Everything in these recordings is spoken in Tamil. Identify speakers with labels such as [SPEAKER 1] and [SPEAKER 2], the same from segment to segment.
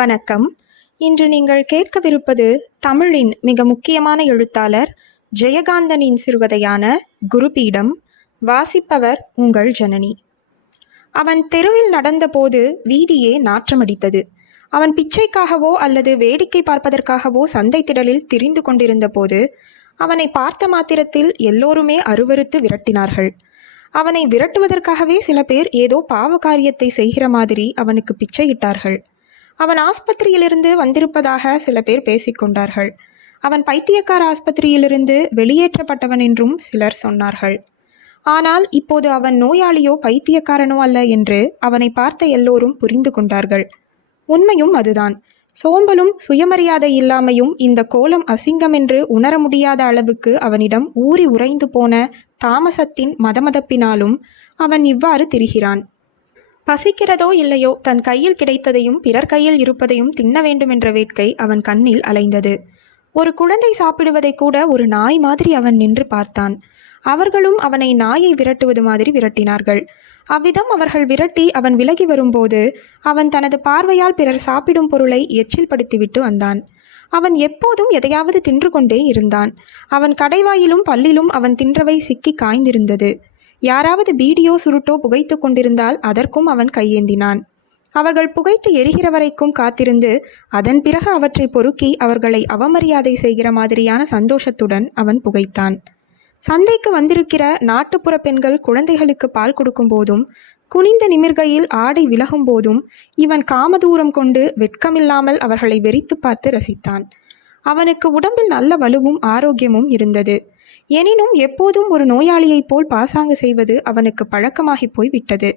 [SPEAKER 1] வணக்கம் இன்று நீங்கள் கேட்கவிருப்பது தமிழின் மிக முக்கியமான எழுத்தாளர் ஜெயகாந்தனின் சிறுகதையான குருபீடம் வாசிப்பவர் உங்கள் ஜனனி அவன் தெருவில் நடந்தபோது வீதியே நாற்றமடித்தது அவன் பிச்சைக்காகவோ அல்லது வேடிக்கை பார்ப்பதற்காகவோ சந்தை திடலில் திரிந்து கொண்டிருந்த போது அவனை பார்த்த மாத்திரத்தில் எல்லோருமே அருவறுத்து விரட்டினார்கள் அவனை விரட்டுவதற்காகவே சில பேர் ஏதோ பாவ காரியத்தை செய்கிற மாதிரி அவனுக்கு பிச்சையிட்டார்கள் அவன் ஆஸ்பத்திரியிலிருந்து வந்திருப்பதாக சில பேர் பேசிக்கொண்டார்கள் அவன் பைத்தியக்கார ஆஸ்பத்திரியிலிருந்து வெளியேற்றப்பட்டவன் என்றும் சிலர் சொன்னார்கள் ஆனால் இப்போது அவன் நோயாளியோ பைத்தியக்காரனோ அல்ல என்று அவனை பார்த்த எல்லோரும் புரிந்து கொண்டார்கள் உண்மையும் அதுதான் சோம்பலும் சுயமரியாதை இல்லாமையும் இந்த கோலம் அசிங்கம் என்று உணர முடியாத அளவுக்கு அவனிடம் ஊறி உறைந்து போன தாமசத்தின் மதமதப்பினாலும் அவன் இவ்வாறு திரிகிறான் பசிக்கிறதோ இல்லையோ தன் கையில் கிடைத்ததையும் பிறர் கையில் இருப்பதையும் தின்ன வேண்டுமென்ற வேட்கை அவன் கண்ணில் அலைந்தது ஒரு குழந்தை சாப்பிடுவதை கூட ஒரு நாய் மாதிரி அவன் நின்று பார்த்தான் அவர்களும் அவனை நாயை விரட்டுவது மாதிரி விரட்டினார்கள் அவ்விதம் அவர்கள் விரட்டி அவன் விலகி வரும்போது அவன் தனது பார்வையால் பிறர் சாப்பிடும் பொருளை எச்சில் படுத்திவிட்டு வந்தான் அவன் எப்போதும் எதையாவது தின்று கொண்டே இருந்தான் அவன் கடைவாயிலும் பல்லிலும் அவன் தின்றவை சிக்கி காய்ந்திருந்தது யாராவது பீடியோ சுருட்டோ புகைத்து கொண்டிருந்தால் அதற்கும் அவன் கையேந்தினான் அவர்கள் புகைத்து எரிகிற வரைக்கும் காத்திருந்து அதன் பிறகு அவற்றை பொறுக்கி அவர்களை அவமரியாதை செய்கிற மாதிரியான சந்தோஷத்துடன் அவன் புகைத்தான் சந்தைக்கு வந்திருக்கிற நாட்டுப்புற பெண்கள் குழந்தைகளுக்கு பால் கொடுக்கும் போதும் குனிந்த நிமிர்கையில் ஆடை விலகும் போதும் இவன் காமதூரம் கொண்டு வெட்கமில்லாமல் அவர்களை வெறித்து பார்த்து ரசித்தான் அவனுக்கு உடம்பில் நல்ல வலுவும் ஆரோக்கியமும் இருந்தது எனினும் எப்போதும் ஒரு நோயாளியைப் போல் பாசாங்கு செய்வது அவனுக்கு பழக்கமாகி போய் விட்டது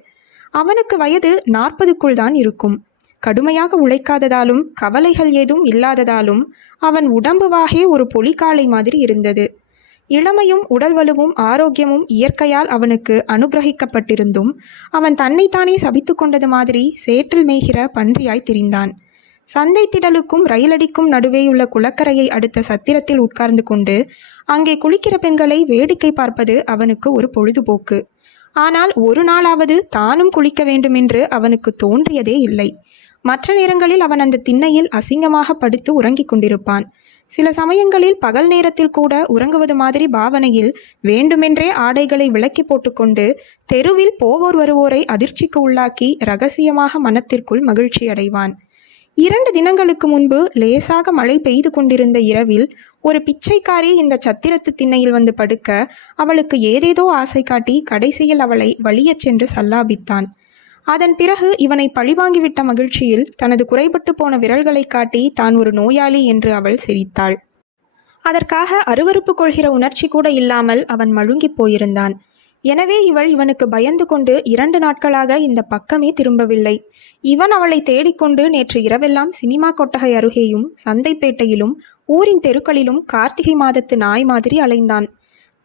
[SPEAKER 1] அவனுக்கு வயது நாற்பதுக்குள் தான் இருக்கும் கடுமையாக உழைக்காததாலும் கவலைகள் ஏதும் இல்லாததாலும் அவன் வாகே ஒரு பொலிகாலை மாதிரி இருந்தது இளமையும் உடல் வலுவும் ஆரோக்கியமும் இயற்கையால் அவனுக்கு அனுகிரகிக்கப்பட்டிருந்தும் அவன் தன்னைத்தானே சபித்து கொண்டது மாதிரி சேற்றில் மேய்கிற பன்றியாய் திரிந்தான் சந்தை திடலுக்கும் ரயிலடிக்கும் நடுவேயுள்ள குளக்கரையை அடுத்த சத்திரத்தில் உட்கார்ந்து கொண்டு அங்கே குளிக்கிற பெண்களை வேடிக்கை பார்ப்பது அவனுக்கு ஒரு பொழுதுபோக்கு ஆனால் ஒரு நாளாவது தானும் குளிக்க வேண்டுமென்று அவனுக்கு தோன்றியதே இல்லை மற்ற நேரங்களில் அவன் அந்த திண்ணையில் அசிங்கமாக படுத்து உறங்கிக் கொண்டிருப்பான் சில சமயங்களில் பகல் நேரத்தில் கூட உறங்குவது மாதிரி பாவனையில் வேண்டுமென்றே ஆடைகளை விலக்கி போட்டுக்கொண்டு தெருவில் போவோர் வருவோரை அதிர்ச்சிக்கு உள்ளாக்கி ரகசியமாக மனத்திற்குள் மகிழ்ச்சி அடைவான் இரண்டு தினங்களுக்கு முன்பு லேசாக மழை பெய்து கொண்டிருந்த இரவில் ஒரு பிச்சைக்காரி இந்த சத்திரத்து திண்ணையில் வந்து படுக்க அவளுக்கு ஏதேதோ ஆசை காட்டி கடைசியில் அவளை வழியச் சென்று சல்லாபித்தான் அதன் பிறகு இவனை பழிவாங்கிவிட்ட மகிழ்ச்சியில் தனது குறைபட்டு போன விரல்களை காட்டி தான் ஒரு நோயாளி என்று அவள் சிரித்தாள் அதற்காக அருவறுப்பு கொள்கிற உணர்ச்சி கூட இல்லாமல் அவன் மழுங்கி போயிருந்தான் எனவே இவள் இவனுக்கு பயந்து கொண்டு இரண்டு நாட்களாக இந்த பக்கமே திரும்பவில்லை இவன் அவளை தேடிக்கொண்டு நேற்று இரவெல்லாம் சினிமா கொட்டகை அருகேயும் சந்தைப்பேட்டையிலும் ஊரின் தெருக்களிலும் கார்த்திகை மாதத்து நாய் மாதிரி அலைந்தான்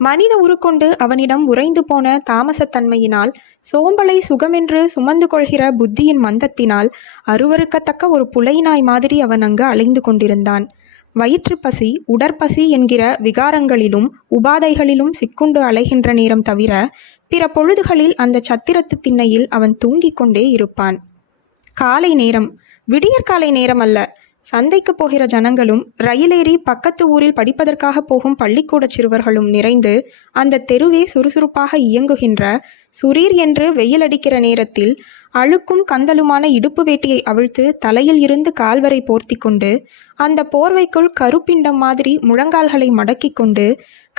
[SPEAKER 1] மனித உருக்கொண்டு அவனிடம் உறைந்து போன தாமசத்தன்மையினால் சோம்பலை சுகமென்று சுமந்து கொள்கிற புத்தியின் மந்தத்தினால் அருவறுக்கத்தக்க ஒரு நாய் மாதிரி அவன் அங்கு அலைந்து கொண்டிருந்தான் வயிற்றுப்பசி உடற்பசி என்கிற விகாரங்களிலும் உபாதைகளிலும் சிக்குண்டு அலைகின்ற நேரம் தவிர பிற பொழுதுகளில் அந்த சத்திரத்து திண்ணையில் அவன் தூங்கிக் கொண்டே இருப்பான் காலை நேரம் விடியற்காலை நேரம் அல்ல சந்தைக்கு போகிற ஜனங்களும் ரயிலேறி பக்கத்து ஊரில் படிப்பதற்காக போகும் பள்ளிக்கூட சிறுவர்களும் நிறைந்து அந்த தெருவே சுறுசுறுப்பாக இயங்குகின்ற சுரீர் என்று வெயிலடிக்கிற நேரத்தில் அழுக்கும் கந்தலுமான இடுப்பு வேட்டியை அவிழ்த்து தலையில் இருந்து கால்வரை போர்த்தி கொண்டு அந்த போர்வைக்குள் கருப்பிண்டம் மாதிரி முழங்கால்களை மடக்கி கொண்டு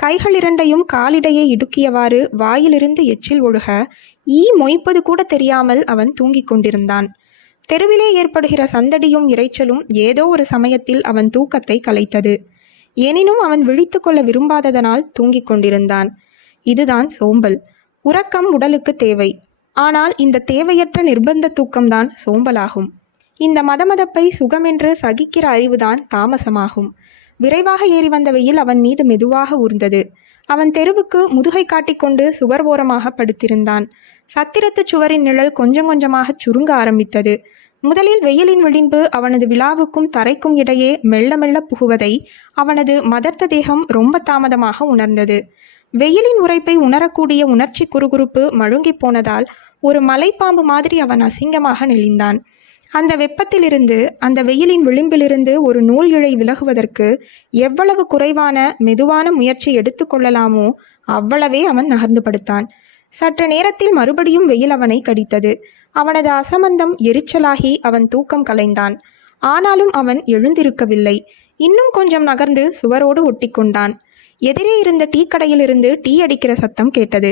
[SPEAKER 1] கைகள் இரண்டையும் காலிடையே இடுக்கியவாறு வாயிலிருந்து எச்சில் ஒழுக ஈ மொய்ப்பது கூட தெரியாமல் அவன் தூங்கிக் கொண்டிருந்தான் தெருவிலே ஏற்படுகிற சந்தடியும் இறைச்சலும் ஏதோ ஒரு சமயத்தில் அவன் தூக்கத்தை கலைத்தது எனினும் அவன் விழித்து கொள்ள விரும்பாததனால் தூங்கிக் கொண்டிருந்தான் இதுதான் சோம்பல் உறக்கம் உடலுக்கு தேவை ஆனால் இந்த தேவையற்ற நிர்பந்த தூக்கம்தான் சோம்பலாகும் இந்த மதமதப்பை சுகமென்று சகிக்கிற அறிவுதான் தாமசமாகும் விரைவாக ஏறி வந்த வெயில் அவன் மீது மெதுவாக ஊர்ந்தது அவன் தெருவுக்கு முதுகை காட்டிக்கொண்டு சுவர் ஓரமாக படுத்திருந்தான் சத்திரத்து சுவரின் நிழல் கொஞ்சம் கொஞ்சமாக சுருங்க ஆரம்பித்தது முதலில் வெயிலின் விளிம்பு அவனது விழாவுக்கும் தரைக்கும் இடையே மெல்ல மெல்ல புகுவதை அவனது மதர்த்த தேகம் ரொம்ப தாமதமாக உணர்ந்தது வெயிலின் உரைப்பை உணரக்கூடிய உணர்ச்சி குறுகுறுப்பு மழுங்கி போனதால் ஒரு மலைப்பாம்பு மாதிரி அவன் அசிங்கமாக நெளிந்தான் அந்த வெப்பத்திலிருந்து அந்த வெயிலின் விளிம்பிலிருந்து ஒரு நூல் இழை விலகுவதற்கு எவ்வளவு குறைவான மெதுவான முயற்சி எடுத்துக்கொள்ளலாமோ அவ்வளவே அவன் நகர்ந்து படுத்தான் சற்று நேரத்தில் மறுபடியும் வெயில் அவனை கடித்தது அவனது அசமந்தம் எரிச்சலாகி அவன் தூக்கம் கலைந்தான் ஆனாலும் அவன் எழுந்திருக்கவில்லை இன்னும் கொஞ்சம் நகர்ந்து சுவரோடு ஒட்டி கொண்டான் எதிரே இருந்த டீ கடையிலிருந்து டீ அடிக்கிற சத்தம் கேட்டது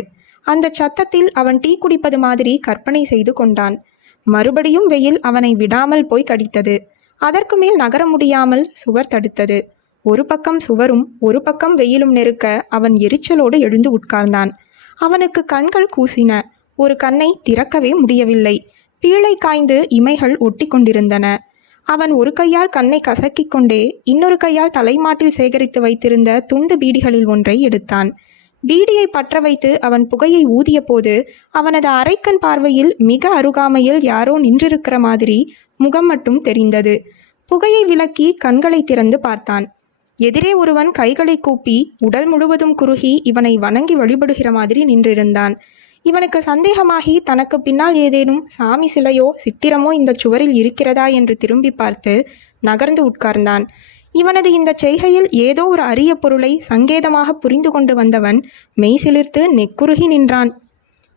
[SPEAKER 1] அந்த சத்தத்தில் அவன் டீ குடிப்பது மாதிரி கற்பனை செய்து கொண்டான் மறுபடியும் வெயில் அவனை விடாமல் போய் கடித்தது அதற்கு மேல் நகர முடியாமல் சுவர் தடுத்தது ஒரு பக்கம் சுவரும் ஒரு பக்கம் வெயிலும் நெருக்க அவன் எரிச்சலோடு எழுந்து உட்கார்ந்தான் அவனுக்கு கண்கள் கூசின ஒரு கண்ணை திறக்கவே முடியவில்லை பீழை காய்ந்து இமைகள் ஒட்டி கொண்டிருந்தன அவன் ஒரு கையால் கண்ணை கசக்கிக் கொண்டே இன்னொரு கையால் தலைமாட்டில் சேகரித்து வைத்திருந்த துண்டு பீடிகளில் ஒன்றை எடுத்தான் பீடியை பற்ற வைத்து அவன் புகையை ஊதிய போது அவனது அரைக்கண் பார்வையில் மிக அருகாமையில் யாரோ நின்றிருக்கிற மாதிரி முகம் மட்டும் தெரிந்தது புகையை விலக்கி கண்களை திறந்து பார்த்தான் எதிரே ஒருவன் கைகளை கூப்பி உடல் முழுவதும் குறுகி இவனை வணங்கி வழிபடுகிற மாதிரி நின்றிருந்தான் இவனுக்கு சந்தேகமாகி தனக்கு பின்னால் ஏதேனும் சாமி சிலையோ சித்திரமோ இந்த சுவரில் இருக்கிறதா என்று திரும்பி பார்த்து நகர்ந்து உட்கார்ந்தான் இவனது இந்த செய்கையில் ஏதோ ஒரு அரிய பொருளை சங்கேதமாக புரிந்து கொண்டு வந்தவன் மெய் சிலிர்த்து நெக்குருகி நின்றான்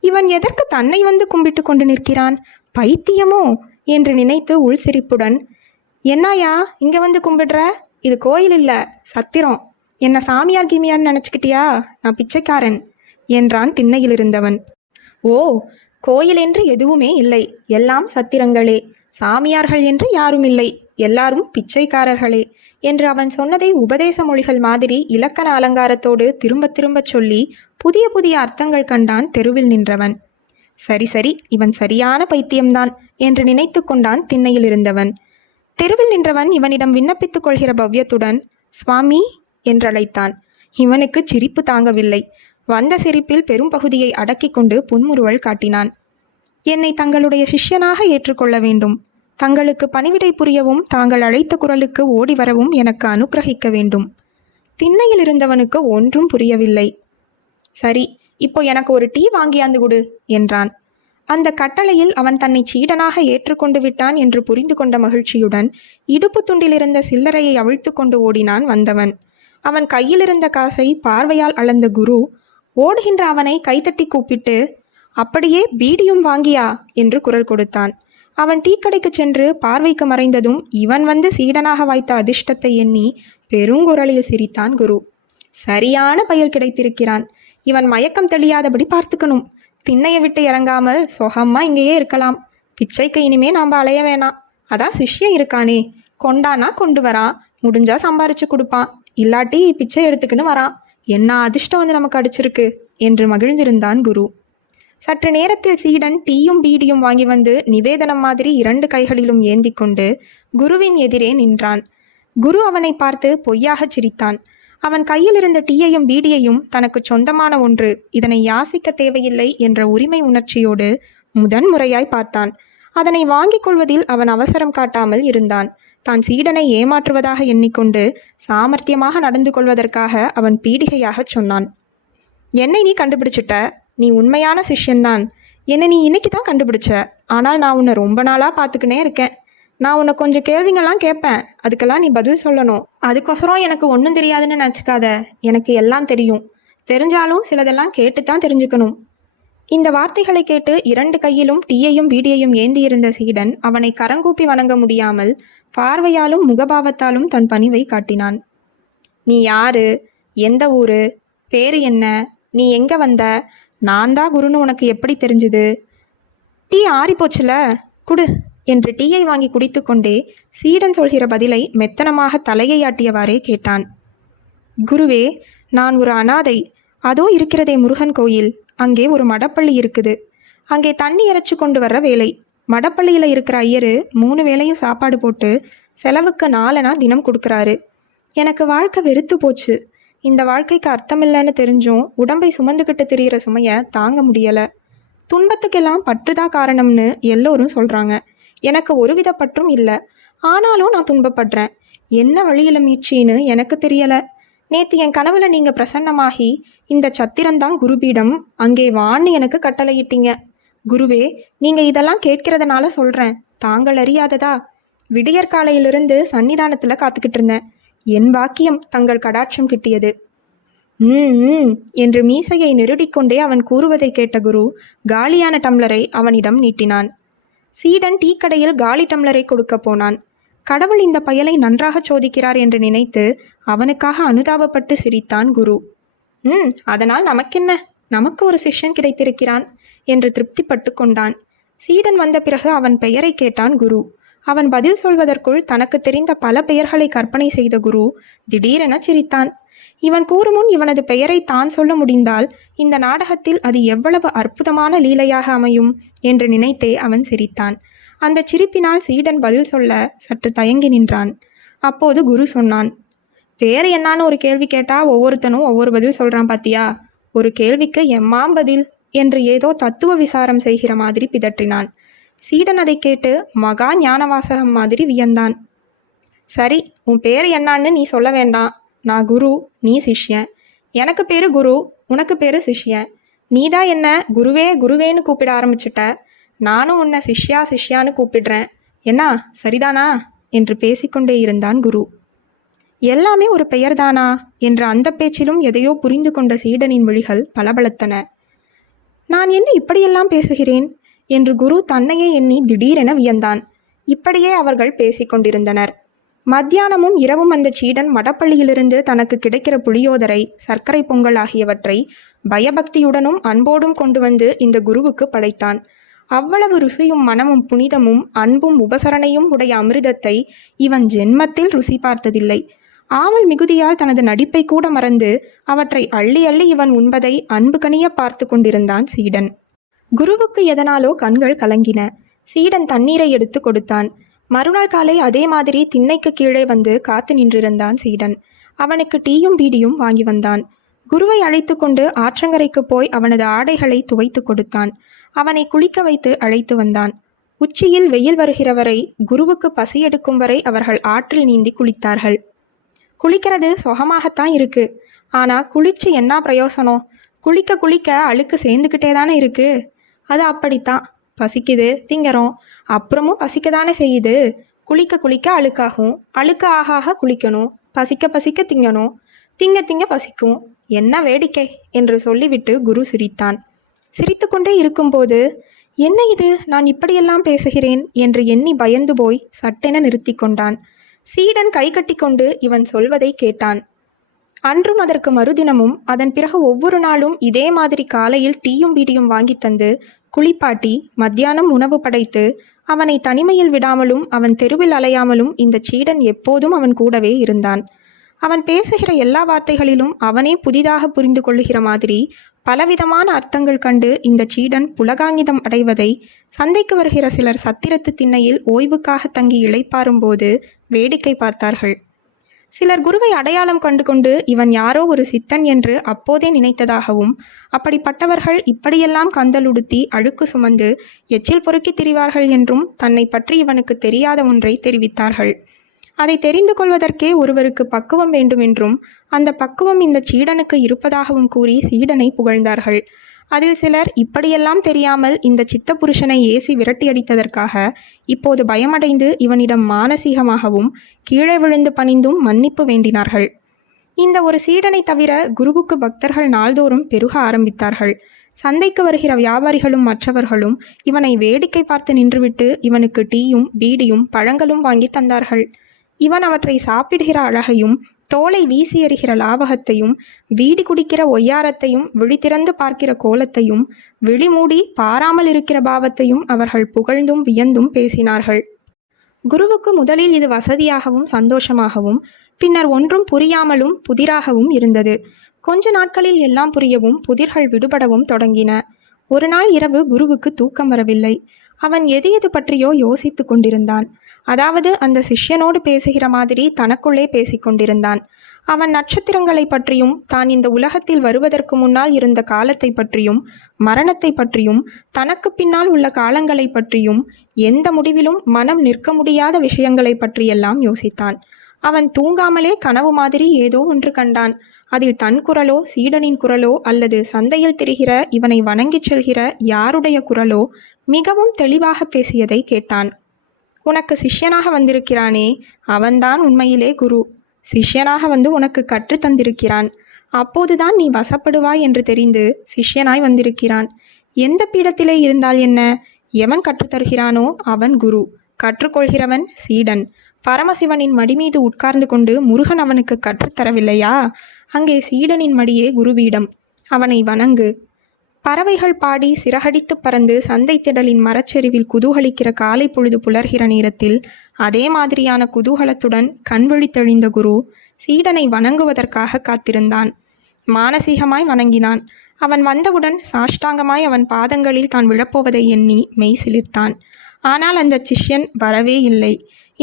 [SPEAKER 1] இவன் எதற்கு தன்னை வந்து கும்பிட்டு கொண்டு நிற்கிறான் பைத்தியமோ என்று நினைத்து உள் சிரிப்புடன் என்னாயா இங்கே வந்து கும்பிடுற இது கோயில் இல்லை சத்திரம் என்ன சாமியார் கிமியான்னு நினச்சிக்கிட்டியா நான் பிச்சைக்காரன் என்றான் திண்ணையில் இருந்தவன் ஓ கோயில் என்று எதுவுமே இல்லை எல்லாம் சத்திரங்களே சாமியார்கள் என்று யாரும் இல்லை எல்லாரும் பிச்சைக்காரர்களே என்று அவன் சொன்னதை உபதேச மொழிகள் மாதிரி இலக்கண அலங்காரத்தோடு திரும்ப திரும்ப சொல்லி புதிய புதிய அர்த்தங்கள் கண்டான் தெருவில் நின்றவன் சரி சரி இவன் சரியான பைத்தியம்தான் என்று நினைத்து கொண்டான் திண்ணையில் இருந்தவன் தெருவில் நின்றவன் இவனிடம் விண்ணப்பித்துக் கொள்கிற பவ்யத்துடன் சுவாமி என்றழைத்தான் இவனுக்கு சிரிப்பு தாங்கவில்லை வந்த சிரிப்பில் பெரும்பகுதியை அடக்கிக் கொண்டு புன்முறுவல் காட்டினான் என்னை தங்களுடைய சிஷ்யனாக ஏற்றுக்கொள்ள வேண்டும் தங்களுக்கு பணிவிடை புரியவும் தாங்கள் அழைத்த குரலுக்கு ஓடி வரவும் எனக்கு அனுக்கிரகிக்க வேண்டும் திண்ணையில் இருந்தவனுக்கு ஒன்றும் புரியவில்லை சரி இப்போ எனக்கு ஒரு டீ வாங்கியாந்து கொடு என்றான் அந்த கட்டளையில் அவன் தன்னை சீடனாக ஏற்றுக்கொண்டு விட்டான் என்று புரிந்து கொண்ட மகிழ்ச்சியுடன் இடுப்பு துண்டிலிருந்த சில்லறையை அவிழ்த்து கொண்டு ஓடினான் வந்தவன் அவன் கையிலிருந்த காசை பார்வையால் அளந்த குரு ஓடுகின்ற அவனை கைத்தட்டி கூப்பிட்டு அப்படியே பீடியும் வாங்கியா என்று குரல் கொடுத்தான் அவன் டீக்கடைக்கு சென்று பார்வைக்கு மறைந்ததும் இவன் வந்து சீடனாக வாய்த்த அதிர்ஷ்டத்தை எண்ணி பெருங்குரலில் சிரித்தான் குரு சரியான பயல் கிடைத்திருக்கிறான் இவன் மயக்கம் தெளியாதபடி பார்த்துக்கணும் திண்ணையை விட்டு இறங்காமல் சொகமா இங்கேயே இருக்கலாம் பிச்சைக்கு இனிமே நாம் அலைய வேணாம் அதான் சிஷ்யம் இருக்கானே கொண்டானா கொண்டு வரான் முடிஞ்சா சம்பாரிச்சு கொடுப்பான் இல்லாட்டி பிச்சை எடுத்துக்கின்னு வரான் என்ன அதிர்ஷ்டம் வந்து நமக்கு அடிச்சிருக்கு என்று மகிழ்ந்திருந்தான் குரு சற்று நேரத்தில் சீடன் டீயும் பீடியும் வாங்கி வந்து நிவேதனம் மாதிரி இரண்டு கைகளிலும் ஏந்தி கொண்டு குருவின் எதிரே நின்றான் குரு அவனை பார்த்து பொய்யாகச் சிரித்தான் அவன் கையில் இருந்த டீயையும் பீடியையும் தனக்கு சொந்தமான ஒன்று இதனை யாசிக்க தேவையில்லை என்ற உரிமை உணர்ச்சியோடு முதன் முறையாய் பார்த்தான் அதனை வாங்கிக் கொள்வதில் அவன் அவசரம் காட்டாமல் இருந்தான் தான் சீடனை ஏமாற்றுவதாக எண்ணிக்கொண்டு சாமர்த்தியமாக நடந்து கொள்வதற்காக அவன் பீடிகையாக சொன்னான் என்னை நீ கண்டுபிடிச்சிட்ட நீ உண்மையான சிஷ்யன்தான் என்னை நீ இன்னைக்கு தான் கண்டுபிடிச்ச ஆனால் நான் உன்னை ரொம்ப நாளாக பார்த்துக்கினே இருக்கேன் நான் உன்னை கொஞ்சம் கேள்விங்கள்லாம் கேட்பேன் அதுக்கெல்லாம் நீ பதில் சொல்லணும் அதுக்கொசரம் எனக்கு ஒன்றும் தெரியாதுன்னு நினச்சிக்காத எனக்கு எல்லாம் தெரியும் தெரிஞ்சாலும் சிலதெல்லாம் கேட்டு தான் தெரிஞ்சுக்கணும் இந்த வார்த்தைகளை கேட்டு இரண்டு கையிலும் டீயையும் பீடியையும் ஏந்தியிருந்த சீடன் அவனை கரங்கூப்பி வணங்க முடியாமல் பார்வையாலும் முகபாவத்தாலும் தன் பணிவை காட்டினான் நீ யாரு எந்த ஊரு பேரு என்ன நீ எங்க வந்த நான் தான் குருன்னு உனக்கு எப்படி தெரிஞ்சுது டீ ஆறிப்போச்சுல குடு என்று டீயை வாங்கி குடித்துக்கொண்டே சீடன் சொல்கிற பதிலை மெத்தனமாக தலையை ஆட்டியவாறே கேட்டான் குருவே நான் ஒரு அனாதை அதோ இருக்கிறதே முருகன் கோயில் அங்கே ஒரு மடப்பள்ளி இருக்குது அங்கே தண்ணி இறைச்சி கொண்டு வர்ற வேலை மடப்பள்ளியில் இருக்கிற ஐயர் மூணு வேளையும் சாப்பாடு போட்டு செலவுக்கு நாலனா தினம் கொடுக்குறாரு எனக்கு வாழ்க்கை வெறுத்து போச்சு இந்த வாழ்க்கைக்கு அர்த்தம் இல்லைன்னு தெரிஞ்சும் உடம்பை சுமந்துக்கிட்டு திரிகிற சுமையை தாங்க முடியலை துன்பத்துக்கெல்லாம் பற்றுதான் காரணம்னு எல்லோரும் சொல்கிறாங்க எனக்கு ஒருவித பற்றும் இல்லை ஆனாலும் நான் துன்பப்படுறேன் என்ன வழியில் மீட்சின்னு எனக்கு தெரியலை நேற்று என் கனவுல நீங்கள் பிரசன்னமாகி இந்த சத்திரம்தான் குருபீடம் அங்கே வான்னு எனக்கு கட்டளையிட்டீங்க குருவே நீங்க இதெல்லாம் கேட்கிறதுனால சொல்றேன் தாங்கள் அறியாததா விடியற் காலையிலிருந்து சன்னிதானத்துல காத்துக்கிட்டு இருந்தேன் என் வாக்கியம் தங்கள் கடாட்சம் கிட்டியது ம் என்று மீசையை நெருடிக்கொண்டே அவன் கூறுவதை கேட்ட குரு காலியான டம்ளரை அவனிடம் நீட்டினான் சீடன் டீக்கடையில் காலி டம்ளரை கொடுக்க போனான் கடவுள் இந்த பயலை நன்றாக சோதிக்கிறார் என்று நினைத்து அவனுக்காக அனுதாபப்பட்டு சிரித்தான் குரு ம் அதனால் நமக்கென்ன நமக்கு ஒரு சிஷ்யன் கிடைத்திருக்கிறான் என்று திருப்திப்பட்டு கொண்டான் சீடன் வந்த பிறகு அவன் பெயரை கேட்டான் குரு அவன் பதில் சொல்வதற்குள் தனக்கு தெரிந்த பல பெயர்களை கற்பனை செய்த குரு திடீரென சிரித்தான் இவன் கூறுமுன் இவனது பெயரை தான் சொல்ல முடிந்தால் இந்த நாடகத்தில் அது எவ்வளவு அற்புதமான லீலையாக அமையும் என்று நினைத்தே அவன் சிரித்தான் அந்த சிரிப்பினால் சீடன் பதில் சொல்ல சற்று தயங்கி நின்றான் அப்போது குரு சொன்னான் வேறு என்னான்னு ஒரு கேள்வி கேட்டா ஒவ்வொருத்தனும் ஒவ்வொரு பதில் சொல்கிறான் பாத்தியா ஒரு கேள்விக்கு எம்மாம் பதில் என்று ஏதோ தத்துவ விசாரம் செய்கிற மாதிரி பிதற்றினான் சீடன் அதை கேட்டு மகா ஞானவாசகம் மாதிரி வியந்தான் சரி உன் பேர் என்னான்னு நீ சொல்ல வேண்டாம் நான் குரு நீ சிஷ்யன் எனக்கு பேரு குரு உனக்கு பேரு சிஷ்யன் நீதான் என்ன குருவே குருவேன்னு கூப்பிட ஆரம்பிச்சிட்ட நானும் உன்னை சிஷ்யா சிஷ்யான்னு கூப்பிடுறேன் என்ன சரிதானா என்று பேசிக்கொண்டே இருந்தான் குரு எல்லாமே ஒரு பெயர்தானா என்ற அந்த பேச்சிலும் எதையோ புரிந்து கொண்ட சீடனின் மொழிகள் பளபளத்தன நான் என்ன இப்படியெல்லாம் பேசுகிறேன் என்று குரு தன்னையே எண்ணி திடீரென வியந்தான் இப்படியே அவர்கள் பேசிக்கொண்டிருந்தனர் மத்தியானமும் இரவும் அந்த சீடன் மடப்பள்ளியிலிருந்து தனக்கு கிடைக்கிற புளியோதரை சர்க்கரை பொங்கல் ஆகியவற்றை பயபக்தியுடனும் அன்போடும் கொண்டு வந்து இந்த குருவுக்கு படைத்தான் அவ்வளவு ருசியும் மனமும் புனிதமும் அன்பும் உபசரணையும் உடைய அமிர்தத்தை இவன் ஜென்மத்தில் ருசி பார்த்ததில்லை ஆவல் மிகுதியால் தனது நடிப்பை கூட மறந்து அவற்றை அள்ளி அள்ளி இவன் உண்பதை அன்பு கனிய பார்த்து கொண்டிருந்தான் சீடன் குருவுக்கு எதனாலோ கண்கள் கலங்கின சீடன் தண்ணீரை எடுத்து கொடுத்தான் மறுநாள் காலை அதே மாதிரி திண்ணைக்கு கீழே வந்து காத்து நின்றிருந்தான் சீடன் அவனுக்கு டீயும் பீடியும் வாங்கி வந்தான் குருவை அழைத்து கொண்டு ஆற்றங்கரைக்கு போய் அவனது ஆடைகளை துவைத்து கொடுத்தான் அவனை குளிக்க வைத்து அழைத்து வந்தான் உச்சியில் வெயில் வருகிறவரை குருவுக்கு பசி எடுக்கும் வரை அவர்கள் ஆற்றில் நீந்தி குளித்தார்கள் குளிக்கிறது சுகமாகத்தான் இருக்குது ஆனால் குளித்து என்ன பிரயோசனம் குளிக்க குளிக்க அழுக்கு சேர்ந்துக்கிட்டே தானே இருக்குது அது அப்படித்தான் பசிக்குது திங்கிறோம் அப்புறமும் பசிக்க தானே செய்யுது குளிக்க குளிக்க அழுக்காகும் அழுக்க ஆக ஆக குளிக்கணும் பசிக்க பசிக்க திங்கணும் திங்க திங்க பசிக்கும் என்ன வேடிக்கை என்று சொல்லிவிட்டு குரு சிரித்தான் சிரித்து கொண்டே இருக்கும்போது என்ன இது நான் இப்படியெல்லாம் பேசுகிறேன் என்று எண்ணி பயந்து போய் சட்டென நிறுத்தி கொண்டான் சீடன் கை கட்டிக்கொண்டு இவன் சொல்வதை கேட்டான் அன்றும் அதற்கு மறுதினமும் அதன் பிறகு ஒவ்வொரு நாளும் இதே மாதிரி காலையில் டீயும் பீடியும் வாங்கி தந்து குளிப்பாட்டி மத்தியானம் உணவு படைத்து அவனை தனிமையில் விடாமலும் அவன் தெருவில் அலையாமலும் இந்த சீடன் எப்போதும் அவன் கூடவே இருந்தான் அவன் பேசுகிற எல்லா வார்த்தைகளிலும் அவனே புதிதாக புரிந்து கொள்ளுகிற மாதிரி பலவிதமான அர்த்தங்கள் கண்டு இந்த சீடன் புலகாங்கிதம் அடைவதை சந்தைக்கு வருகிற சிலர் சத்திரத்து திண்ணையில் ஓய்வுக்காக தங்கி இழைப்பாரும்போது வேடிக்கை பார்த்தார்கள் சிலர் குருவை அடையாளம் கண்டு கொண்டு இவன் யாரோ ஒரு சித்தன் என்று அப்போதே நினைத்ததாகவும் அப்படிப்பட்டவர்கள் இப்படியெல்லாம் கந்தலுடுத்தி அழுக்கு சுமந்து எச்சில் பொறுக்கி திரிவார்கள் என்றும் தன்னை பற்றி இவனுக்கு தெரியாத ஒன்றை தெரிவித்தார்கள் அதை தெரிந்து கொள்வதற்கே ஒருவருக்கு பக்குவம் வேண்டுமென்றும் அந்த பக்குவம் இந்த சீடனுக்கு இருப்பதாகவும் கூறி சீடனை புகழ்ந்தார்கள் அதில் சிலர் இப்படியெல்லாம் தெரியாமல் இந்த சித்த புருஷனை ஏசி விரட்டியடித்ததற்காக இப்போது பயமடைந்து இவனிடம் மானசீகமாகவும் கீழே விழுந்து பணிந்தும் மன்னிப்பு வேண்டினார்கள் இந்த ஒரு சீடனை தவிர குருவுக்கு பக்தர்கள் நாள்தோறும் பெருக ஆரம்பித்தார்கள் சந்தைக்கு வருகிற வியாபாரிகளும் மற்றவர்களும் இவனை வேடிக்கை பார்த்து நின்றுவிட்டு இவனுக்கு டீயும் பீடியும் பழங்களும் வாங்கி தந்தார்கள் இவன் அவற்றை சாப்பிடுகிற அழகையும் தோலை வீசி எறிகிற லாவகத்தையும் வீடி குடிக்கிற ஒய்யாரத்தையும் விழித்திறந்து பார்க்கிற கோலத்தையும் விழிமூடி பாராமல் இருக்கிற பாவத்தையும் அவர்கள் புகழ்ந்தும் வியந்தும் பேசினார்கள் குருவுக்கு முதலில் இது வசதியாகவும் சந்தோஷமாகவும் பின்னர் ஒன்றும் புரியாமலும் புதிராகவும் இருந்தது கொஞ்ச நாட்களில் எல்லாம் புரியவும் புதிர்கள் விடுபடவும் தொடங்கின ஒரு நாள் இரவு குருவுக்கு தூக்கம் வரவில்லை அவன் எது எது பற்றியோ யோசித்து கொண்டிருந்தான் அதாவது அந்த சிஷ்யனோடு பேசுகிற மாதிரி தனக்குள்ளே பேசிக்கொண்டிருந்தான் அவன் நட்சத்திரங்களை பற்றியும் தான் இந்த உலகத்தில் வருவதற்கு முன்னால் இருந்த காலத்தை பற்றியும் மரணத்தை பற்றியும் தனக்கு பின்னால் உள்ள காலங்களை பற்றியும் எந்த முடிவிலும் மனம் நிற்க முடியாத விஷயங்களை பற்றியெல்லாம் யோசித்தான் அவன் தூங்காமலே கனவு மாதிரி ஏதோ ஒன்று கண்டான் அதில் தன் குரலோ சீடனின் குரலோ அல்லது சந்தையில் திரிகிற இவனை வணங்கிச் செல்கிற யாருடைய குரலோ மிகவும் தெளிவாக பேசியதை கேட்டான் உனக்கு சிஷ்யனாக வந்திருக்கிறானே அவன்தான் உண்மையிலே குரு சிஷ்யனாக வந்து உனக்கு கற்று தந்திருக்கிறான் அப்போதுதான் நீ வசப்படுவாய் என்று தெரிந்து சிஷ்யனாய் வந்திருக்கிறான் எந்த பீடத்திலே இருந்தால் என்ன எவன் கற்றுத்தருகிறானோ அவன் குரு கற்றுக்கொள்கிறவன் சீடன் பரமசிவனின் மடி மீது உட்கார்ந்து கொண்டு முருகன் அவனுக்கு கற்றுத்தரவில்லையா அங்கே சீடனின் மடியே குருவீடம் அவனை வணங்கு பறவைகள் பாடி சிறகடித்து பறந்து சந்தை திடலின் மரச்செறிவில் குதூகலிக்கிற காலை பொழுது புலர்கிற நேரத்தில் அதே மாதிரியான குதூகலத்துடன் தெளிந்த குரு சீடனை வணங்குவதற்காக காத்திருந்தான் மானசீகமாய் வணங்கினான் அவன் வந்தவுடன் சாஷ்டாங்கமாய் அவன் பாதங்களில் தான் விழப்போவதை எண்ணி மெய் சிலிர்த்தான் ஆனால் அந்த சிஷ்யன் வரவே இல்லை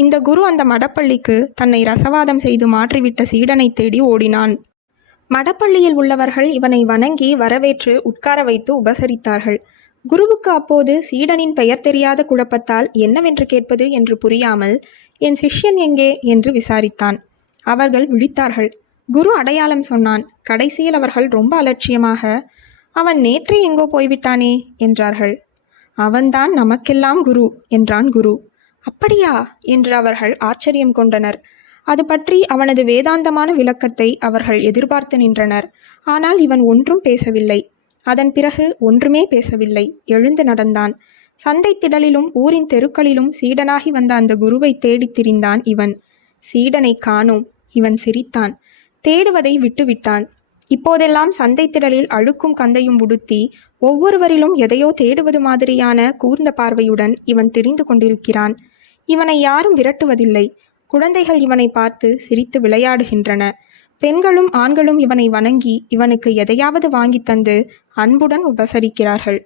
[SPEAKER 1] இந்த குரு அந்த மடப்பள்ளிக்கு தன்னை ரசவாதம் செய்து மாற்றிவிட்ட சீடனை தேடி ஓடினான் மடப்பள்ளியில் உள்ளவர்கள் இவனை வணங்கி வரவேற்று உட்கார வைத்து உபசரித்தார்கள் குருவுக்கு அப்போது சீடனின் பெயர் தெரியாத குழப்பத்தால் என்னவென்று கேட்பது என்று புரியாமல் என் சிஷ்யன் எங்கே என்று விசாரித்தான் அவர்கள் விழித்தார்கள் குரு அடையாளம் சொன்னான் கடைசியில் அவர்கள் ரொம்ப அலட்சியமாக அவன் நேற்றே எங்கோ போய்விட்டானே என்றார்கள் அவன்தான் நமக்கெல்லாம் குரு என்றான் குரு அப்படியா என்று அவர்கள் ஆச்சரியம் கொண்டனர் அது பற்றி அவனது வேதாந்தமான விளக்கத்தை அவர்கள் எதிர்பார்த்து நின்றனர் ஆனால் இவன் ஒன்றும் பேசவில்லை அதன் பிறகு ஒன்றுமே பேசவில்லை எழுந்து நடந்தான் சந்தை திடலிலும் ஊரின் தெருக்களிலும் சீடனாகி வந்த அந்த குருவை தேடித் திரிந்தான் இவன் சீடனை காணோம் இவன் சிரித்தான் தேடுவதை விட்டுவிட்டான் இப்போதெல்லாம் சந்தை திடலில் அழுக்கும் கந்தையும் உடுத்தி ஒவ்வொருவரிலும் எதையோ தேடுவது மாதிரியான கூர்ந்த பார்வையுடன் இவன் தெரிந்து கொண்டிருக்கிறான் இவனை யாரும் விரட்டுவதில்லை குழந்தைகள் இவனை பார்த்து சிரித்து விளையாடுகின்றன பெண்களும் ஆண்களும் இவனை வணங்கி இவனுக்கு எதையாவது வாங்கி தந்து அன்புடன் உபசரிக்கிறார்கள்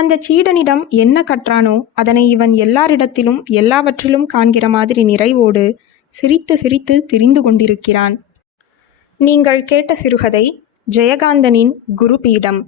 [SPEAKER 1] அந்த சீடனிடம் என்ன கற்றானோ அதனை இவன் எல்லாரிடத்திலும் எல்லாவற்றிலும் காண்கிற மாதிரி நிறைவோடு சிரித்து சிரித்து திரிந்து கொண்டிருக்கிறான் நீங்கள் கேட்ட சிறுகதை ஜெயகாந்தனின் குருபீடம்